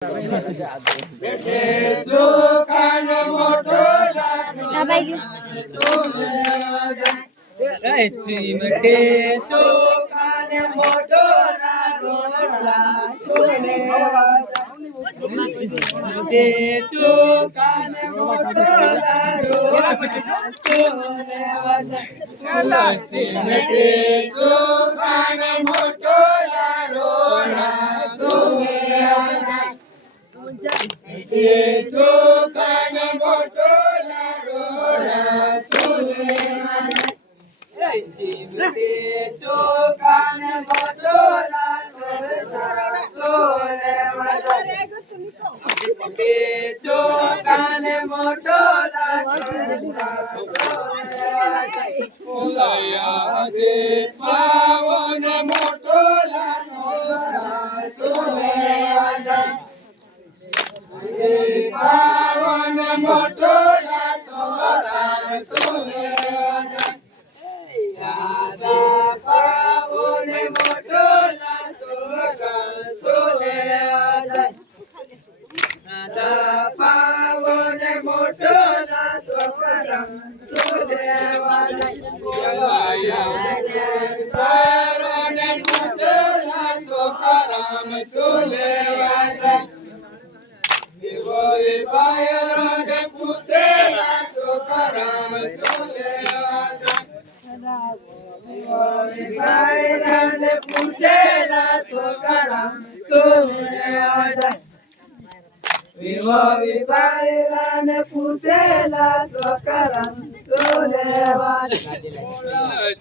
બેઠે ચોખાન મોટો ચીમટે ચોખાન મોટો ચીમટે ચોખાન મોટો ચીમટે ચોખાન મોટો ચોખાન મોટો ચીમટે ચોખાન મોટો ચોખાન મોટો પાવન મોટો પાવન મોટો પાવન મોટો પાવન મોટો પૂછેલા સોકારામ વિવાને પૂછેલા સોકારામ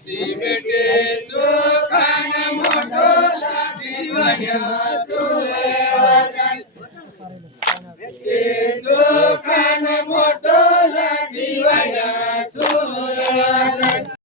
ચીમટે ચોખાન મોટો ચોખાન મોટો દીવાના